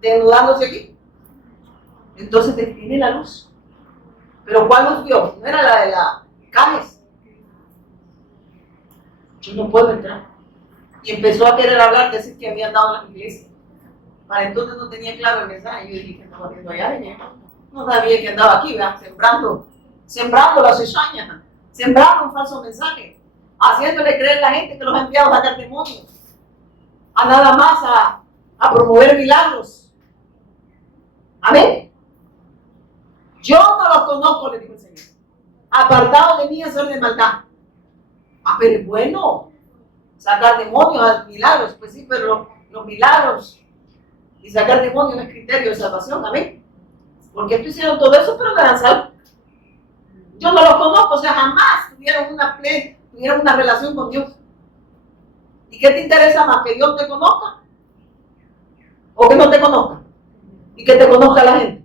desnudándose aquí. Entonces tiene la luz. Pero ¿cuál luz vio? No era la de la Cames. Yo no puedo entrar. Y empezó a querer hablar, decir que había andado en la iglesia. Para entonces no tenía claro el mensaje. Yo dije, estaba haciendo allá. No sabía que andaba aquí, ¿verdad? Sembrando la cizaña, sembrando un falso mensaje, haciéndole creer a la gente que los ha enviado a sacar demonios, a nada más a promover milagros. Amén. Yo no los conozco, le dijo el Señor. Apartado de mí, hacer de maldad. Ah, pero es bueno sacar demonios, milagros, pues sí, pero los milagros y sacar demonios no es criterio de salvación, amén. Porque estos hicieron todo eso, pero no eran salvos. Yo no los conozco, o sea, jamás tuvieron una relación con Dios. ¿Y qué te interesa más? ¿Que Dios te conozca? ¿O que no te conozca? Y que te conozca la gente.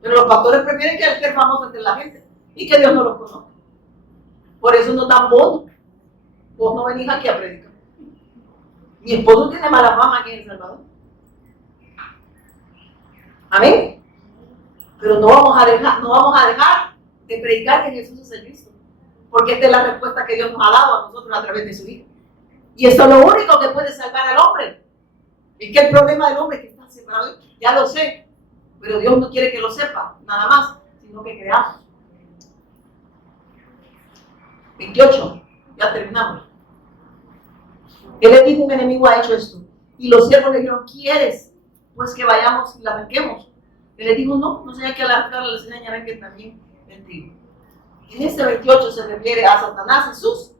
Pero los pastores prefieren que ser famoso entre la gente y que Dios no los conozca. Por eso no dan bono. Vos no venís aquí a predicar. Mi esposo tiene mala fama aquí en El Salvador. Amén. Pero no vamos a dejar de predicar que Jesús es el Cristo. Porque esta es la respuesta que Dios nos ha dado a nosotros a través de su Hijo. Y esto es lo único que puede salvar al hombre. Es que el problema del hombre es que está separado. Ya lo sé. Pero Dios no quiere que lo sepa, nada más, sino que creamos. 28. Ya terminamos. Él le dijo: un enemigo ha hecho esto. Y los siervos le dijeron: ¿quieres? Pues que vayamos y la arranquemos. Él le dijo: no sé, hay que arrancarla, les enseñarán que también el trigo. En este 28 se refiere a Satanás y sus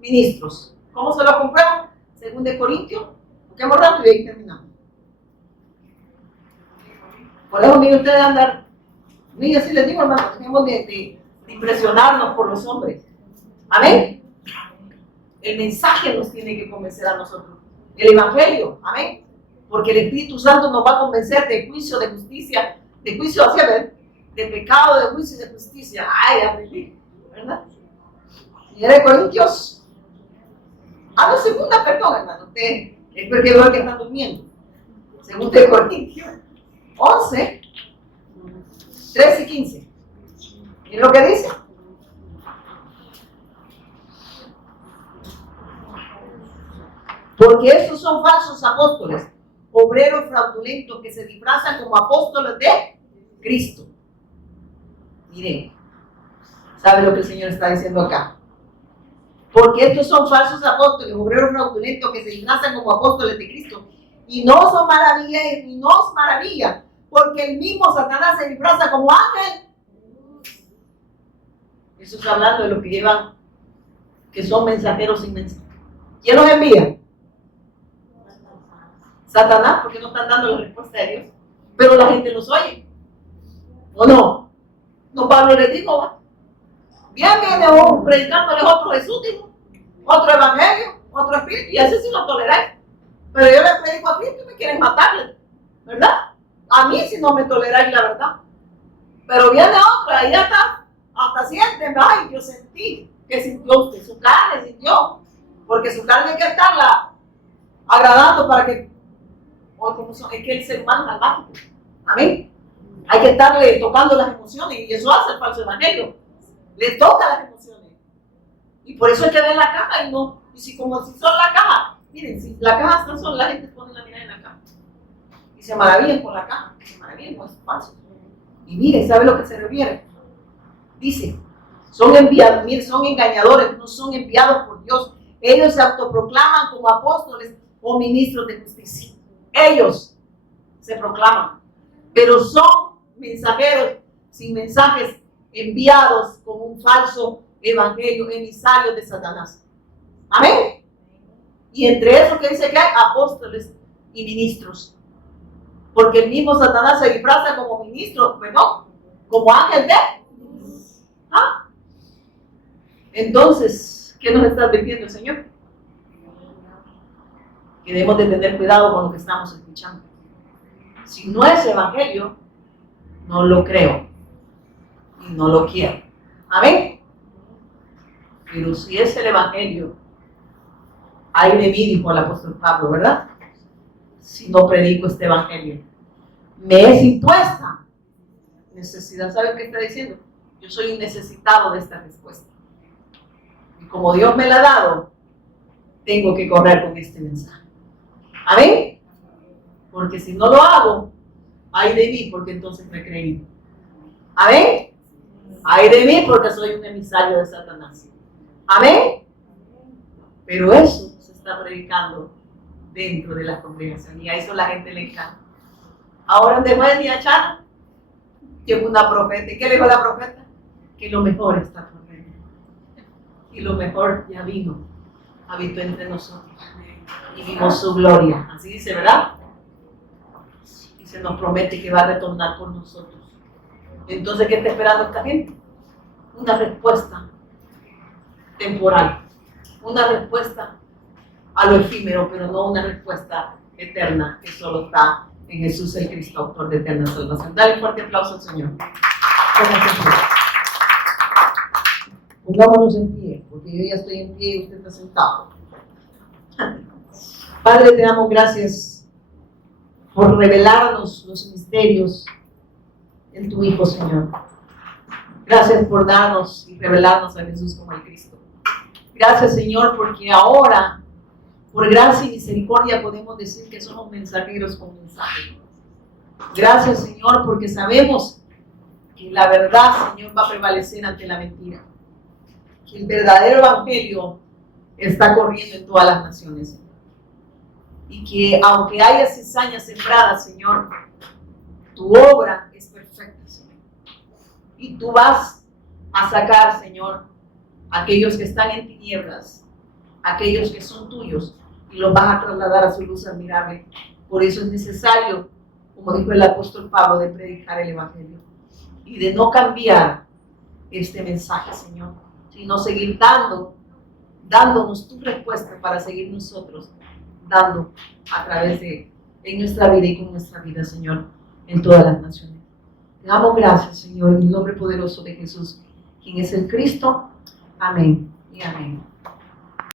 ministros. ¿Cómo se lo compruebo? Según de Corintios. Busquemos rápido y ahí terminamos. Por eso, miren ustedes andar. Mira, así les digo, hermano, dejemos de impresionarnos por los hombres. Amén. El mensaje nos tiene que convencer a nosotros. El evangelio. Amén. Porque el Espíritu Santo nos va a convencer de juicio, de justicia, de juicio hacia ver, de pecado, de juicio y de justicia. Ay, aprendí, ¿verdad? Y de Corintios. No, segunda, perdón, hermano. Usted es porque veo que están durmiendo. Segunda de Corintios 11, 13 y 15. ¿Y lo que dice? Porque estos son falsos apóstoles, obreros fraudulentos que se disfrazan como apóstoles de Cristo. Miren, ¿sabe lo que el Señor está diciendo acá? Porque estos son falsos apóstoles, obreros fraudulentos que se disfrazan como apóstoles de Cristo. Y no son maravillas, y no es maravilla, porque el mismo Satanás se disfraza como ángel. Eso está hablando de los que llevan, que son mensajeros sin mensaje. ¿Quién los envía? Satanás, porque no están dando la respuesta de Dios. Pero la gente los oye. ¿O no? No, Pablo les dijo, ¿va? Bien viene un predicándoles otro Jesús, dijo, otro evangelio, otro espíritu, y ese sí lo toleráis. Pero yo les predico a Cristo y me quieren matarle, ¿verdad? A mí si no me toleráis la verdad. Pero viene otra, y ya está, hasta sienten, ay, yo sentí, que sintió usted, su carne sintió, porque su carne hay que estarla agradando para que, es que el ser humano es almático, amén. Hay que estarle tocando las emociones, y eso hace el falso evangelio, le toca las emociones, y por eso hay que ver la caja, y si como si son la caja, miren, si la caja está sola, la gente pone la mirada en la caja, y se maravillan con la caja, se maravillan con esos falsos, y miren, ¿sabe lo que se refiere? Dice, son enviados, miren, son engañadores, no son enviados por Dios, ellos se autoproclaman como apóstoles o ministros de justicia, ellos se proclaman, pero son mensajeros sin mensajes, enviados con un falso evangelio, emisarios de Satanás. Amén. Y entre esos que dice que hay apóstoles y ministros, porque el mismo Satanás se disfraza como ministro, perdón, como ángel de. Entonces, ¿qué nos está advirtiendo el Señor? Que debemos de tener cuidado con lo que estamos escuchando. Si no es evangelio, no lo creo y no lo quiero. Amén. Pero si es el evangelio, ay de mí, dijo el apóstol Pablo, ¿verdad? Si no predico este evangelio, me es impuesta necesidad. ¿Sabe qué está diciendo? Yo soy un necesitado de esta respuesta. Y como Dios me la ha dado, tengo que correr con este mensaje. Amén. Porque si no lo hago, ay de mí, porque entonces me creí. Amén. Ay de mí, porque soy un emisario de Satanás. Amén. Pero eso se está predicando dentro de la congregación y a eso la gente le encanta. Ahora después de día Chana, llegó una profeta. ¿Y qué le dijo la profeta? que lo mejor está por venir. Y lo mejor ya vino, habitó entre nosotros y vimos su gloria. Así dice, ¿verdad? Y se nos promete que va a retornar con nosotros. Entonces, ¿qué está esperando esta gente? Una respuesta temporal, una respuesta a lo efímero, pero no una respuesta eterna que solo está en Jesús el Cristo, autor de eterna salvación. Dale un fuerte aplauso al Señor. Pongámonos en pie, porque yo ya estoy en pie y usted está sentado. Padre, te damos gracias por revelarnos los misterios en tu Hijo, Señor. Gracias por darnos y revelarnos a Jesús como el Cristo. Gracias, Señor, porque ahora, por gracia y misericordia, podemos decir que somos mensajeros con mensaje. Gracias, Señor, porque sabemos que la verdad, Señor, va a prevalecer ante la mentira. Que el verdadero evangelio está corriendo en todas las naciones, Señor. Y que aunque haya cizañas sembradas, Señor, tu obra es perfecta, Señor. Y tú vas a sacar, Señor, a aquellos que están en tinieblas, aquellos que son tuyos, y los vas a trasladar a su luz admirable. Por eso es necesario, como dijo el apóstol Pablo, de predicar el evangelio y de no cambiar este mensaje, Señor, sino seguir dándonos tu respuesta para seguir nosotros dando a través de en nuestra vida y con nuestra vida, Señor, en todas las naciones. Te damos gracias, Señor, en el nombre poderoso de Jesús, quien es el Cristo. Amén y amén.